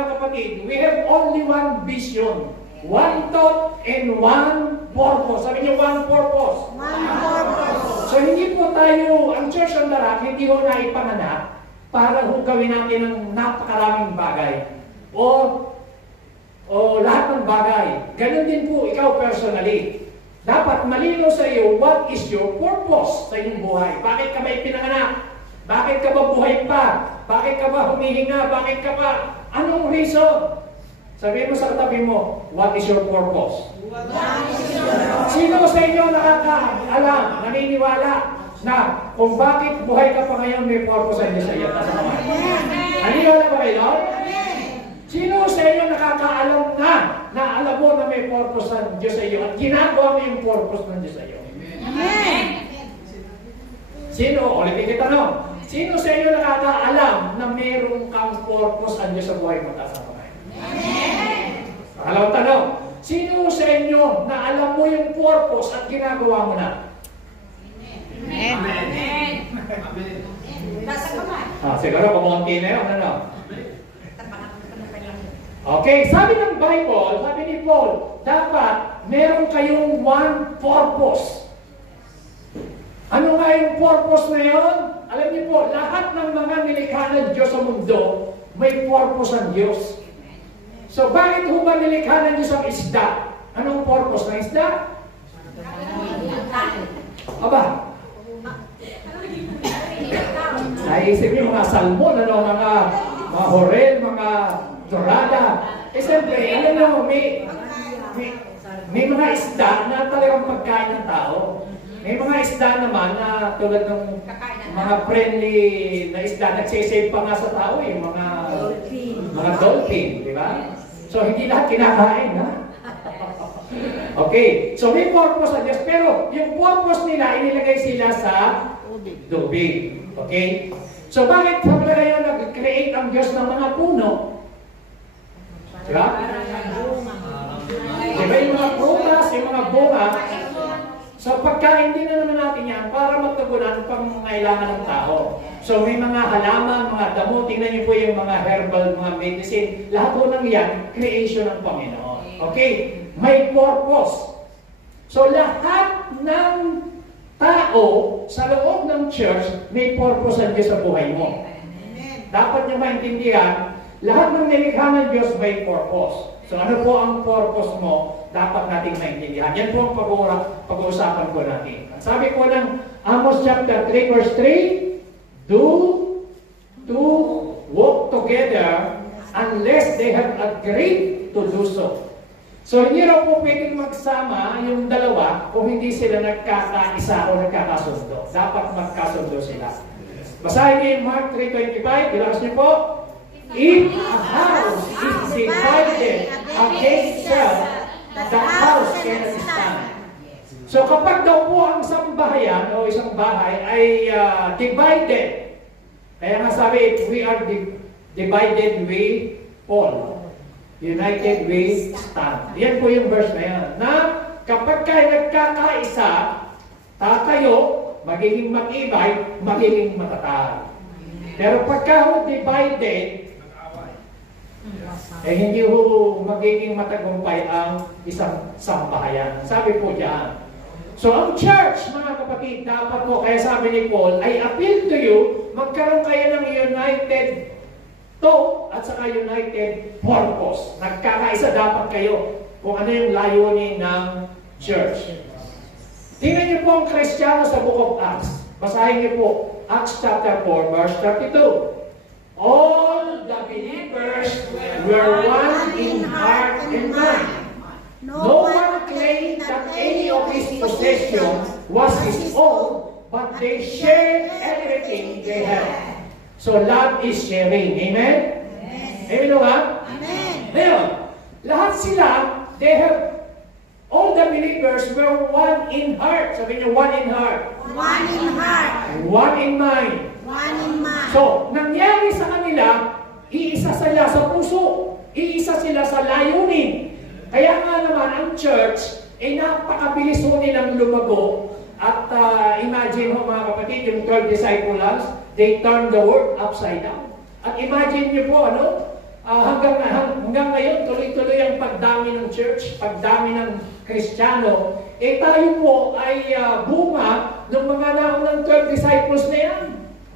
Mga kapatid, we have only one vision, one thought, and one purpose. Sabi niyo, one purpose. One purpose. So hindi po tayo, ang Church on the Rock, hindi ko na ipanganak para kung gawin natin ng napakaraming bagay. O lahat ng bagay. Ganon din po ikaw personally. Dapat malinaw sa iyo, what is your purpose sa iyong buhay? Bakit ka ba ipinanganak? Bakit ka ba buhay pa? Bakit ka ba humihinga? Bakit ka ba? Anong reason? Sabihin mo sa katabi mo, what is your purpose? Sino sa inyo nakakaalam, naniniwala na kung bakit buhay ka pa ngayon may purpose ang Diyos sa iyo? Nasa kamay. Naniniwala ba kayo? Sino sa inyo nakakaalam na alam mo na may purpose ng Diyos sa iyo at ginagawa mo yung purpose ng Diyos sa iyo? Amen. Sino? Ulitin kita no? Sino sa inyo nakakaalam na mayroong kang purpose ang Diyos sa buhay mo? Taas ang kamay. Amen. Pangalawang tanong, sino sa inyo na alam mo yung purpose at ginagawa mo na? Amen. Amen. Nasa kamay. Siguro kumunti na yun, ano? Okay, sabi ng Bible, sabi ni Paul, dapat meron kayong one purpose. Ano nga yung purpose na yun? Alam niyo po, lahat ng mga nilikha ng Diyos sa mundo, may purpose ang Diyos. So, bakit ho ba nilikha ng Diyos ang isda? Anong purpose ng isda? Aba? Naisip niyo mga salmon, mga horel, mga dorada. Siyempre, alam niyo, may mga isda na talagang pagkain ng tao. May mga isda naman na tulad ng mga friendly na isda, nagsisave pa nga sa tao mga dolphin, di ba? So, hindi lahat kinakain, ha? Okay, so may purpose sa Diyos, pero yung purpose nila, inilagay sila sa tubig. Okay? So, bakit sa palagay nyo nag-create ang Diyos ng mga puno? Diba? Diba yung mga prutas, yung mga bunga? So, pagkain din na naman natin yan para matugunan ang pangangailangan ng tao. So, may mga halaman, mga damo, tingnan niyo po yung mga herbal, mga medicine. Lahat po ng yan, creation ng Panginoon. Okay? May purpose. So, lahat ng tao sa loob ng church, may purpose ang Diyos sa buhay mo. Dapat niyo maintindihan, lahat ng nilikha ng Diyos may purpose. So, ano po ang purpose mo? Dapat nating maintindihan. Yan po ang pag-uusapan ko natin. Sabi ko ng Amos chapter 3 verse 3, do to walk together unless they have agreed to do so. So, hindi raw po pwedeng magsama yung dalawa kung hindi sila nagkakaisa o nagkakasundo. Dapat magkasundo sila. Basahin niyo yung Mark 3:25. Bilangas niyo po. If a house is divided against itself, the house cannot stand. So kapag daw po ang isang bahayan o isang bahay ay divided, kaya nga sabi, if we are divided, we fall. United we stand. Yan po yung verse na yan. Na kapag kayo nagkakaisa, tatayo, magiging mag-ibay, magiging matatag. Pero pagka divided, hindi ho magiging matagumpay ang isang sambahayan. Sabi po diyan. So ang church, mga kapatid, dapat po, kaya sabi ni Paul, I appeal to you, magkaroon kayo ng united thought at saka united purpose. Nagkakaisa dapat kayo kung ano yung layunin ng church. Tingnan niyo po ang Kristiyano sa Book of Acts. Basahin niyo po, Acts chapter 4, verse 32. All the believers were one in heart and mind. No one claimed that any of his possessions was his own, but they shared everything they had. So love is sharing. Amen? Amen ba? Amen. Ngayon, lahat sila, all the believers were one in heart. Sabi niyo, one in heart. One in heart. One in mind. One in mind. So, nangyari sa kanila, iisa sila sa puso, iisa sila sa layunin. Kaya nga naman, ang church, napakabilis ho nilang lumago. At imagine ho mga kapatid, yung 12 disciples, they turned the world upside down. At imagine niyo po, hanggang ngayon, tuloy-tuloy ang pagdami ng church, pagdami ng Kristiyano, tayo po ay bunga ng mga naunang 12 disciples na yan.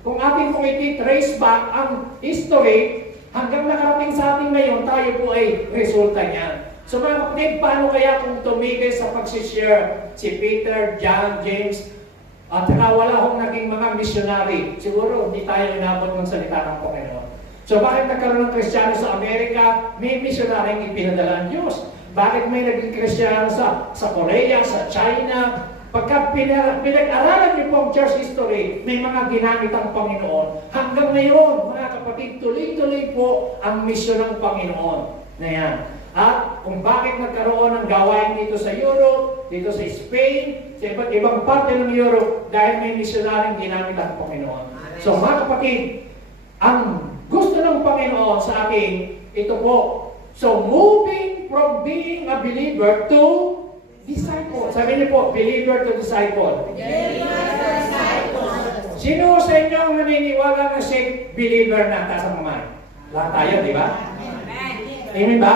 Kung ating pong iti-trace back ang history, hanggang nakarating sa atin ngayon, tayo po ay resulta niyan. So mga kapatid, paano kaya kung tumigil sa pagsishare si Peter, John, James, at wala akong naging mga missionary? Siguro hindi tayo inabot ng salita ng Panginoon. So bakit nagkaroon ng Kristiyano sa Amerika? May missionary ang ipinadala ng Diyos. Bakit may naging Kristiyano sa Korea, sa China? Pagka pinag-aralan niyo po ang church history, may mga ginamit ang Panginoon. Hanggang ngayon, mga kapatid, tuloy-tuloy po ang misyon ng Panginoon na yan. At kung bakit nagkaroon ng gawain dito sa Europe, dito sa Spain, sa iba't ibang parte ng Europe, dahil may misyonaryong ginamit ang Panginoon. So mga kapatid, ang gusto ng Panginoon sa atin, ito po. So moving from being a believer to disciple. Sabi niyo po, believer to disciple. Believer to disciple. Sino sa inyo ang naniniwala na siya believer na taas ang kamay? Lahat tayo, di ba? Amen ba?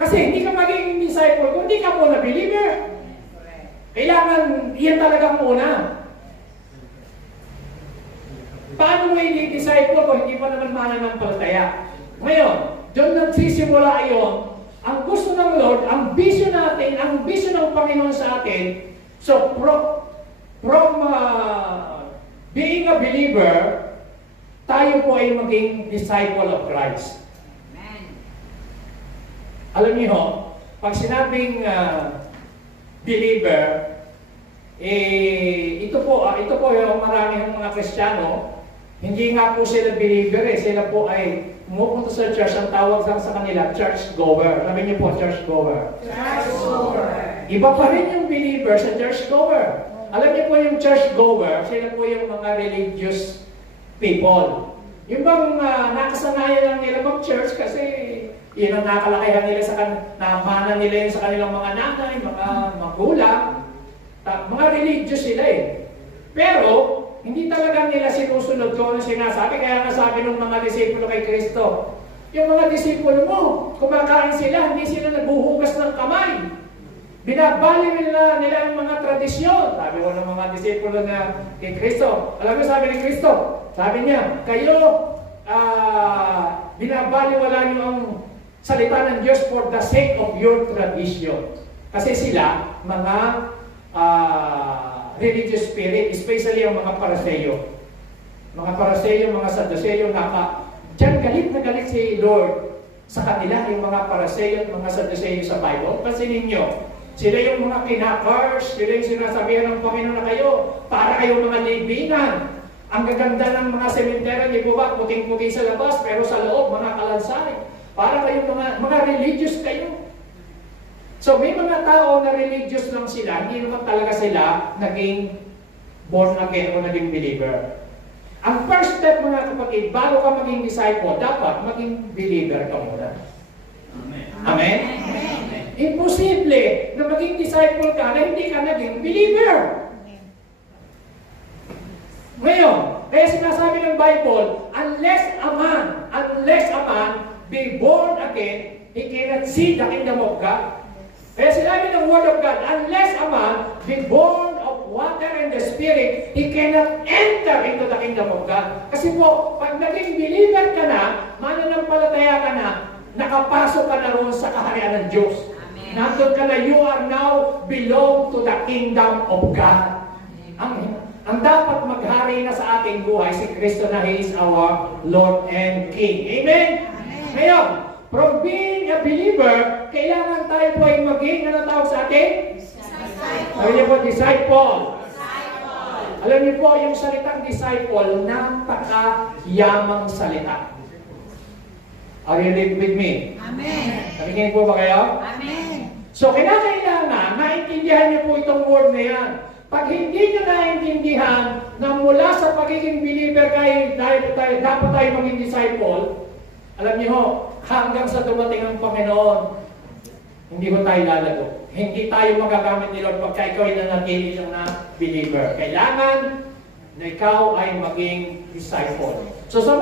Kasi hindi ka magiging disciple kung hindi ka muna believer. Kailangan iyan talaga muna. Paano may disciple kung hindi pa naman mananampalataya? Ngayon, doon nagsisimula ayon, ang gusto ng Lord, ang vision natin, ang vision ng Panginoon sa atin, so from being a believer, tayo po ay maging disciple of Christ. Alam niyo, pag sinabing believer, ito po yung maraming mga Kristiyano, hindi nga po sila believer sila po ay pumupunta sa church, ang tawag sa kanila, church goer. Sabi niyo po, church goer. Church goer. Iba pa rin yung believer sa church goer. Alam niyo po yung church goer, sila po yung mga religious people. Yung bang nakasanayan lang nila mag-church kasi yun ang nakalakihan nila namana nila yun sa kanilang mga nanay, mga magulang. Mga religious sila Pero, hindi talaga nila sinusunod ko ang sinasabi. Kaya nga sabi ng mga disipulo kay Kristo, yung mga disipulo mo, kumakain sila, hindi sila nagbuhugas ng kamay. Binabali nila ang mga tradisyon. Sabi ko ng mga disipulo na kay Kristo. Alam mo sabi ni Kristo? Sabi niya, kayo, binabaliwala niyo ang salita ng Diyos for the sake of your tradition. Kasi sila, mga religious spirit, especially ang mga Paraseyo. Mga Paraseyo, mga Sadduceo, diyan galit si Lord sa kanila, yung mga Paraseyo at mga Sadduceo sa Bible. Kasi ninyo, sila yung mga kinakars, sila yung sinasabihan ng Panginoon na kayo, para kayo mga libingan. Ang gaganda ng mga sementeryo, di po ba, puting-puti sa labas, pero sa loob, mga kalansay. Para kayo mga religious kayo. So may mga tao na religious lang sila, hindi naman talaga sila naging born again o naging believer. Ang first step mga kapatid, bago ka maging disciple, dapat maging believer ka muna. Amen? Amen? Amen. Imposible na maging disciple ka na hindi ka naging believer. Ngayon, kaya sinasabi ng Bible, unless a man be born again, he cannot see the kingdom of God. Kaya sinabi ng Word of God, unless a man be born of water and the Spirit, he cannot enter into the kingdom of God. Kasi po, pag naging believer ka na, mananampalataya ka na, nakapasok ka na roon sa kaharian ng Diyos. Nandun ka na, you are now belong to the kingdom of God. Ang dapat maghari na sa ating buhay, si Kristo na He is our Lord and King. Amen? Ngayon, from being a believer, kailangan tayo po ay maging, ano tawag sa atin? Disciple. Sabi niyo po, disciple. Alam niyo po, yung salitang disciple, napakayamang salita. Are you with me? Amen. Nakikinig po ba kayo? Amen. So, kinakailangan, maintindihan niyo po itong word na yan. Pag hindi niyo naintindihan na mula sa pagiging believer dapat tayo maging disciple, alam niyo, hanggang sa dumating ang Panginoon, hindi ko tayo lalago. Hindi tayo magagamit ni Lord pagka ikaw ay nanatili siyang na believer. Kailangan na ikaw ay maging disciple. So sa